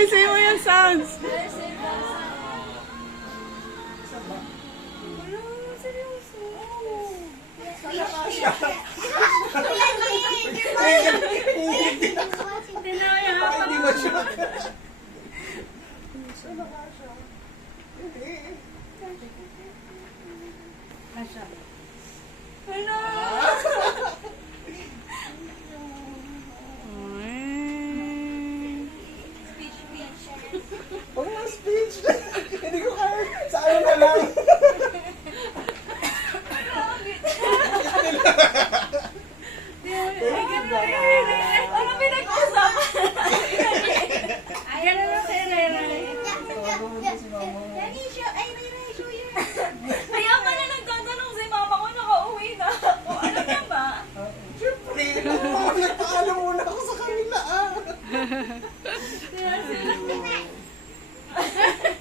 Alisin mo yung sounds. Hindi mo siya. Huwag na speech. Hindi ko kaya. Sa ano na lang. Ano pinag-uusapan? Ganun lang kayo, Ray. Kaya pala nagtatanong si mama ko nakauwi na. O ano na ba? Siyempre. Nagpaalam muna ako sa kanila.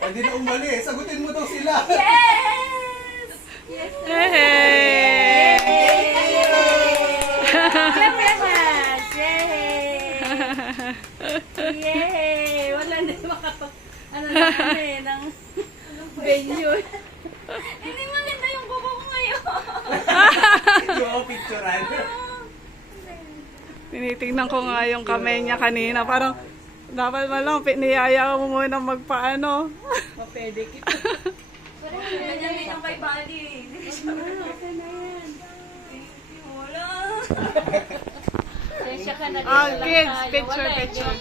Hindi na umali. Sagutin mo daw sila. Yes! Yes! Hey! Clap your hands! Yay! Yay! Wala na makapag... Ano na kami, ng venue. Hindi maganda yung kuko ko ngayon. Hindi ako picturean. Tinitingnan ko nga yung kamay niya kanina. Parang, dapat malang, niyaya mo muna magpaano. Mapedikit. Ganyan din yung kay Buddy. Okay na yan. Wala. Tensya ka na Oh, kids, picture, picture.